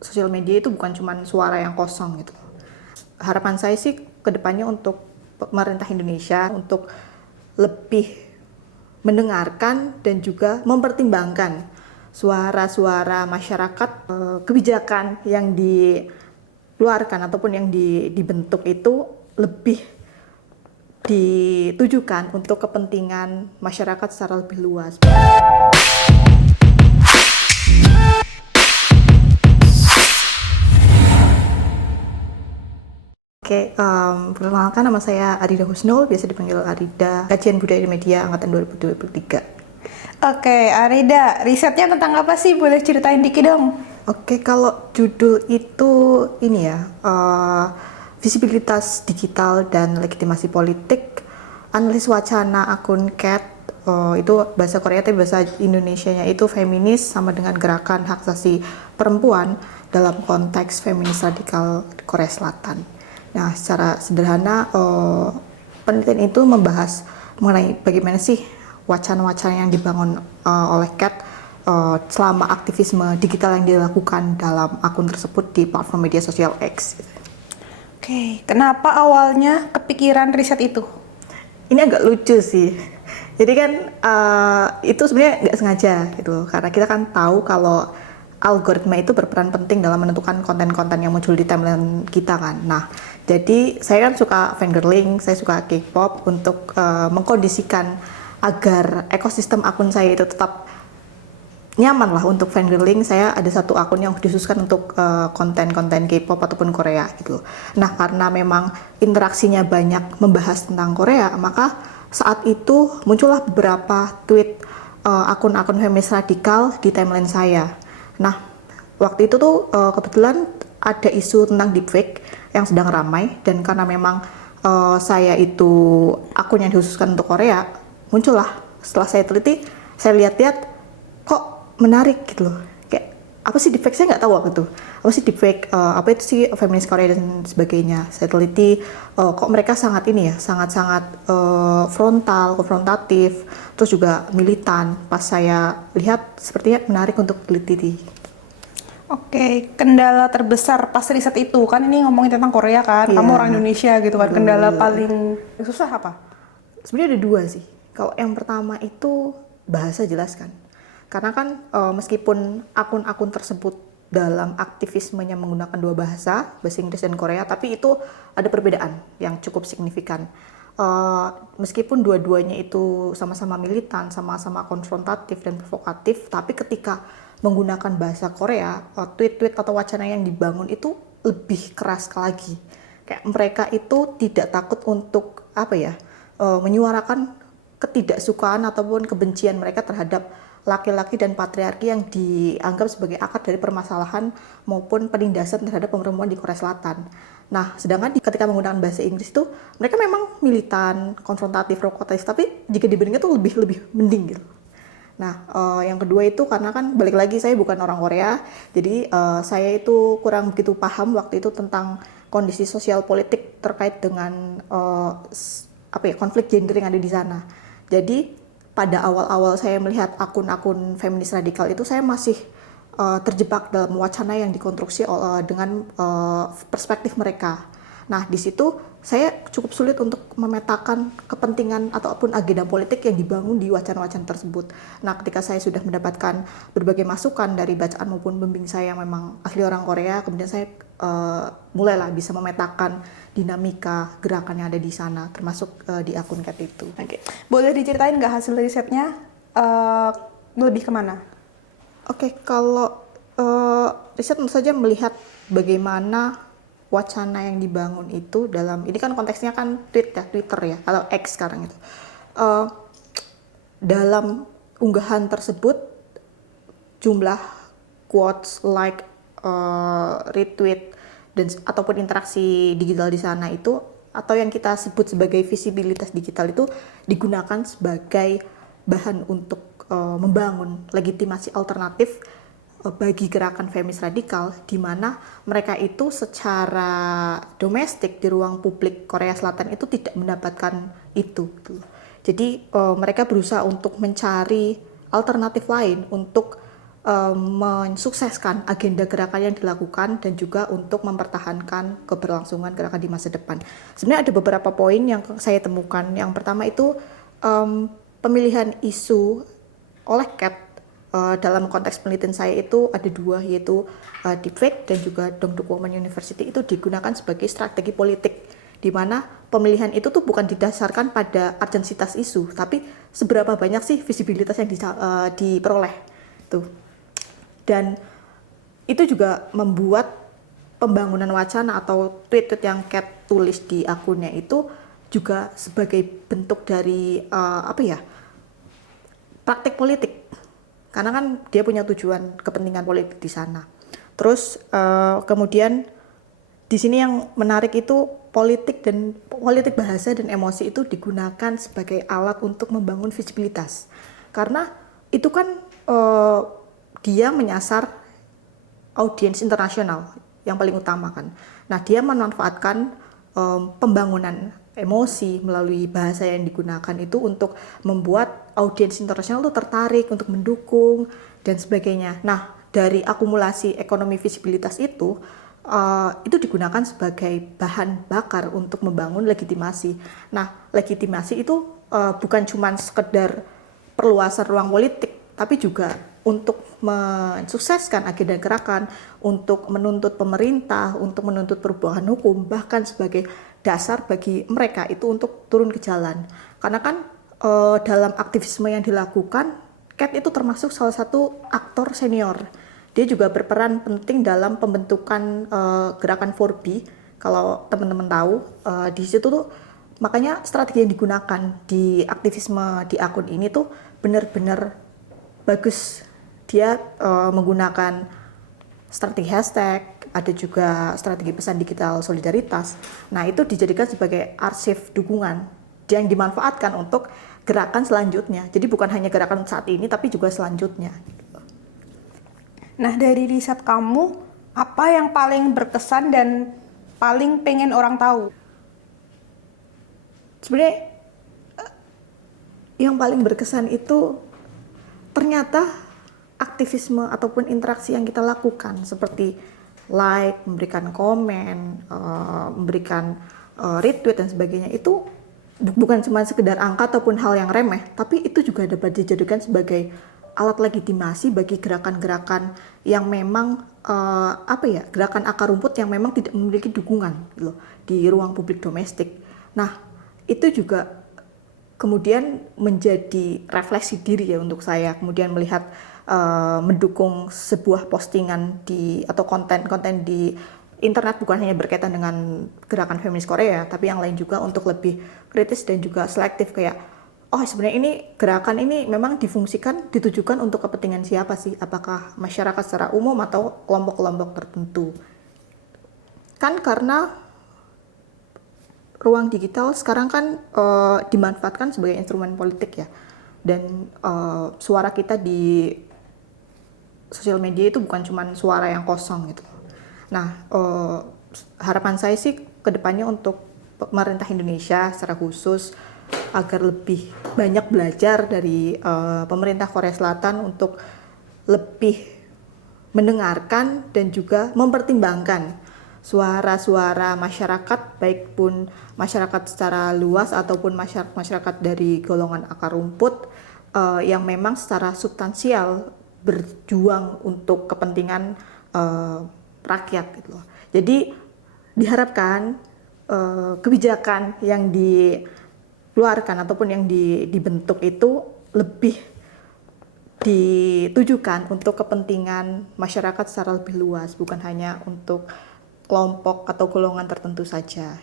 sosial media itu bukan cuma suara yang kosong gitu. Harapan saya sih kedepannya untuk pemerintah Indonesia untuk lebih mendengarkan dan juga mempertimbangkan suara-suara masyarakat, kebijakan yang dikeluarkan ataupun yang dibentuk itu lebih ditujukan untuk kepentingan masyarakat secara lebih luas. Oke, perkenalkan nama saya Arida Husnul, biasa dipanggil Arida, Kajian Budaya di Media Angkatan 2023. Oke, Arida, risetnya tentang apa sih? Boleh ceritain dikit dong? Oke, kalau judul itu ini ya, visibilitas digital dan legitimasi politik, analis wacana akun CAT, itu bahasa Korea tapi bahasa Indonesianya itu feminis sama dengan gerakan hak asasi perempuan dalam konteks feminis radikal Korea Selatan. Nah, secara sederhana, penelitian itu membahas mengenai bagaimana sih wacana-wacana yang dibangun oleh CAT selama aktivisme digital yang dilakukan dalam akun tersebut di platform media sosial X. Oke, kenapa awalnya kepikiran riset itu? Ini agak lucu sih. Jadi kan itu sebenarnya nggak sengaja gitu, karena kita kan tahu kalau algoritma itu berperan penting dalam menentukan konten-konten yang muncul di timeline kita kan. Nah, jadi saya kan suka fangirling, saya suka K-pop untuk mengkondisikan agar ekosistem akun saya itu tetap nyaman lah untuk fangirling. Saya ada satu akun yang dikhususkan untuk konten-konten K-pop ataupun Korea gitu. Nah, karena memang interaksinya banyak membahas tentang Korea, maka saat itu muncullah beberapa tweet akun-akun feminis radikal di timeline saya. Nah, waktu itu tuh kebetulan ada isu tentang deepfake yang sedang ramai, dan karena memang saya itu akun yang dikhususkan untuk Korea, muncullah setelah saya teliti, saya lihat-lihat kok menarik gitu loh. Kayak apa sih deepfake, saya nggak tahu waktu itu. Apa sih deepfake, apa itu sih feminis Korea dan sebagainya. Saya teliti kok mereka sangat ini ya, sangat-sangat frontal, konfrontatif, terus juga militan. Pas saya lihat sepertinya menarik untuk diteliti. Oke, kendala terbesar pas riset itu, kan ini ngomongin tentang Korea kan, Iya. kamu orang Indonesia gitu kan, kendala paling susah apa? Sebenarnya ada dua sih. Kalau yang pertama itu bahasa, jelas kan. Karena kan meskipun akun-akun tersebut dalam aktivismenya menggunakan dua bahasa Inggris dan Korea, tapi itu ada perbedaan yang cukup signifikan. Meskipun dua-duanya itu sama-sama militan, sama-sama konfrontatif dan provokatif, tapi ketika menggunakan bahasa Korea, tweet-tweet atau wacana yang dibangun itu lebih keras lagi. Kayak mereka itu tidak takut untuk apa ya, menyuarakan ketidaksukaan ataupun kebencian mereka terhadap laki-laki dan patriarki yang dianggap sebagai akar dari permasalahan maupun penindasan terhadap perempuan di Korea Selatan. Nah, sedangkan ketika menggunakan bahasa Inggris itu mereka memang militan, konfrontatif, provokatif, tapi jika dibandingkan tuh lebih mending gitu. Nah, yang kedua itu karena kan balik lagi saya bukan orang Korea, jadi saya itu kurang begitu paham waktu itu tentang kondisi sosial politik terkait dengan konflik gender yang ada di sana. Jadi pada awal-awal saya melihat akun-akun feminis radikal itu, saya masih terjebak dalam wacana yang dikonstruksi dengan perspektif mereka. Nah, di situ saya cukup sulit untuk memetakan kepentingan ataupun agenda politik yang dibangun di wacana-wacana tersebut. Nah, ketika saya sudah mendapatkan berbagai masukan dari bacaan maupun pembimbing saya yang memang ahli orang Korea, kemudian saya mulailah bisa memetakan dinamika gerakan yang ada di sana, termasuk di akun CAT itu. Oke, boleh diceritain nggak hasil risetnya lebih kemana? Oke, kalau riset tentu saja melihat bagaimana wacana yang dibangun itu dalam, ini kan konteksnya kan Twitter ya, atau X sekarang itu. Dalam unggahan tersebut, jumlah quotes, like, retweet, dan ataupun interaksi digital di sana itu, atau yang kita sebut sebagai visibilitas digital itu digunakan sebagai bahan untuk membangun legitimasi alternatif bagi gerakan feminis radikal, di mana mereka itu secara domestik di ruang publik Korea Selatan itu tidak mendapatkan itu. Jadi mereka berusaha untuk mencari alternatif lain untuk mensukseskan agenda gerakan yang dilakukan dan juga untuk mempertahankan keberlangsungan gerakan di masa depan. Sebenarnya ada beberapa poin yang saya temukan. Yang pertama itu pemilihan isu oleh CAT dalam konteks penelitian saya itu ada dua, yaitu deepfake dan juga Dongduk Women University itu digunakan sebagai strategi politik, di mana pemilihan itu tuh bukan didasarkan pada urgensitas isu, tapi seberapa banyak sih visibilitas yang diperoleh tuh. Dan itu juga membuat pembangunan wacana atau tweet-tweet yang Cat tulis di akunnya itu juga sebagai bentuk dari praktik politik, karena kan dia punya tujuan kepentingan politik di sana. Terus kemudian di sini yang menarik itu politik bahasa dan emosi itu digunakan sebagai alat untuk membangun visibilitas, karena itu kan dia menyasar audiens internasional yang paling utama kan. Nah, dia memanfaatkan pembangunan emosi melalui bahasa yang digunakan itu untuk membuat audiens internasional itu tertarik untuk mendukung dan sebagainya. Nah, dari akumulasi ekonomi visibilitas itu digunakan sebagai bahan bakar untuk membangun legitimasi. Nah, legitimasi itu bukan cuma sekedar perluasan ruang politik, tapi juga untuk mensukseskan agenda gerakan, untuk menuntut pemerintah, untuk menuntut perubahan hukum, bahkan sebagai dasar bagi mereka itu untuk turun ke jalan. Karena kan dalam aktivisme yang dilakukan, Cat itu termasuk salah satu aktor senior. Dia juga berperan penting dalam pembentukan gerakan 4B. Kalau teman-teman tahu, di situ tuh makanya strategi yang digunakan di aktivisme di akun ini tuh benar-benar bagus. Dia menggunakan strategi hashtag, ada juga strategi pesan digital solidaritas. Nah, itu dijadikan sebagai arsip dukungan yang dimanfaatkan untuk gerakan selanjutnya. Jadi bukan hanya gerakan saat ini, tapi juga selanjutnya. Nah, dari riset kamu, apa yang paling berkesan dan paling pengen orang tahu? Sebenarnya yang paling berkesan itu ternyata aktivisme ataupun interaksi yang kita lakukan seperti like, memberikan komen, memberikan retweet dan sebagainya itu bukan cuma sekedar angka ataupun hal yang remeh, tapi itu juga dapat dijadikan sebagai alat legitimasi bagi gerakan-gerakan yang memang gerakan akar rumput yang memang tidak memiliki dukungan gitu loh, di ruang publik domestik. Nah, itu juga kemudian menjadi refleksi diri ya untuk saya, kemudian melihat mendukung sebuah postingan atau konten-konten di internet bukan hanya berkaitan dengan gerakan feminis Korea, tapi yang lain juga untuk lebih kritis dan juga selektif, kayak sebenarnya ini gerakan ini memang ditujukan untuk kepentingan siapa sih? Apakah masyarakat secara umum atau kelompok-kelompok tertentu? Kan karena ruang digital sekarang kan dimanfaatkan sebagai instrumen politik ya, dan suara kita di sosial media itu bukan cuma suara yang kosong gitu. Nah, harapan saya sih kedepannya untuk pemerintah Indonesia secara khusus agar lebih banyak belajar dari pemerintah Korea Selatan untuk lebih mendengarkan dan juga mempertimbangkan suara-suara masyarakat, baik pun masyarakat secara luas ataupun masyarakat dari golongan akar rumput yang memang secara substansial berjuang untuk kepentingan rakyat gitu loh. Jadi diharapkan kebijakan yang dikeluarkan ataupun yang dibentuk itu lebih ditujukan untuk kepentingan masyarakat secara lebih luas, bukan hanya untuk kelompok atau golongan tertentu saja.